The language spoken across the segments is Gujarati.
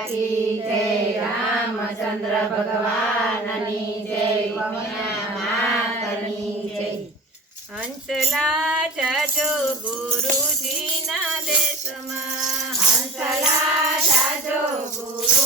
કી જય રામચંદ્ર ભગવાનની જય માતની જય હંસલા જાજો ગુરુજીના દેશમાં હંસલા જાજો ગુરુજીના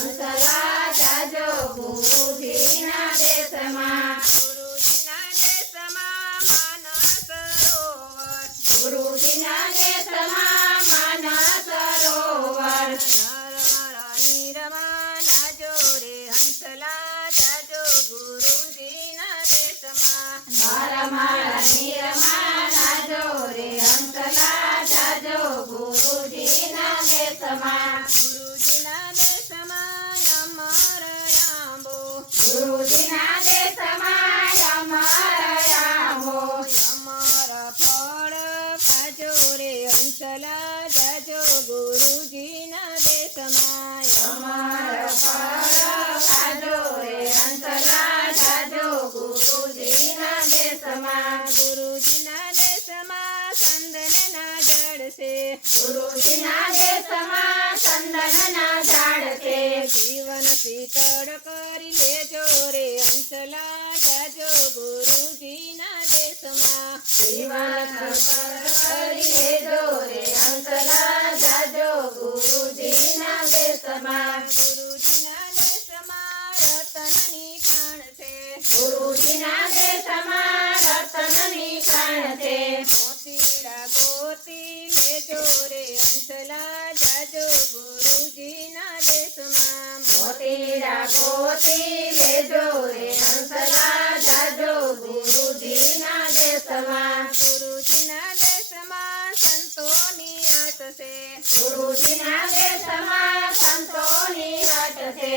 હંસલા જાજો ગુરુજીના દેશમાં ગુરુજીના દેશમાં માનસ સરોવર ગુરુજીના દેશમાં માનસ સરોવર નરવરની રમા નાજો રે હંસલા જાજો ગુરુજીના દેશમાં મારા નિરમા રાજો રે હંસલા જાજો ગુરુજીના દેશમાં છે. ગુરુજીના દેશમાં ચંદનના ઝાડ છે જીવન શીતળ કરી લેજો રે હંસલા જાજો ગુરુજીના દેશમાં. જીવન કરી લેજો રે હંસલા જાજો ગુરુજીના દેશમાં. ગુરુજીના દેશમાં રતનની ખાણ છે. ગુરુજીના દેશમાં રતનની ખાણ છે. ગોતી લેજો રે હંસલા જાજો ગુરુજીના દેશમાં મોતીરા ગોતી લેજો રે અંસલા જાજો ગુરુજીના દેશમાં. ગુરુજીના દેશમાં સંતોની આટ છે. ગુરુજીના દેશમાં સંતોની હટ છે.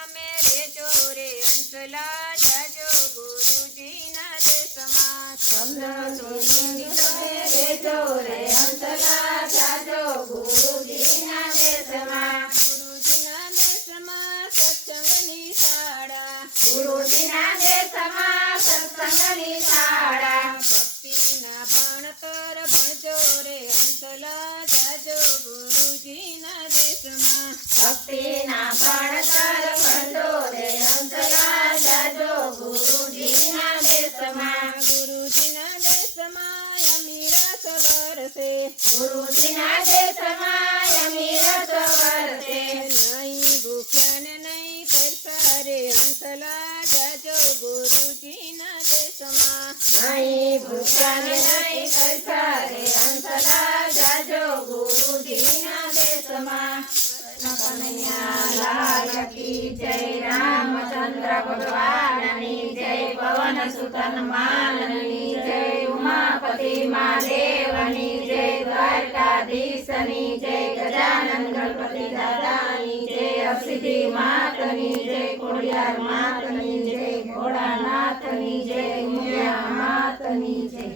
તમે રેજો રે હંસલા જાજો ગુરુજીના દેશમાં. સુની તમે રેજો રે હંસલા જાજો ગુરુજીના દેશમાં. ગુરુજીના દેશમાં સત્સંગની શાળા. ગુરુજીના દેશમાં સત્સંગની શાળા. ભક્તિના ભણતર ભણજો રે. હંસલા જાજો ગુરુજીના દેશમાં. ગુરુજીના દેશમાં અમીરા સવાર છે ગુરુજીના દેશમાં જય રામચંદ્ર ભગવાનની જય જય ઉમાપતિ મહાદેવની જય દ્વારકાધીશની જય ગજાનન ગણપતિ હરસિદ્ધિ માતની જય ખોડિયાર માતની જય ભોળાનાથની જય ઉમિયા માતની જય.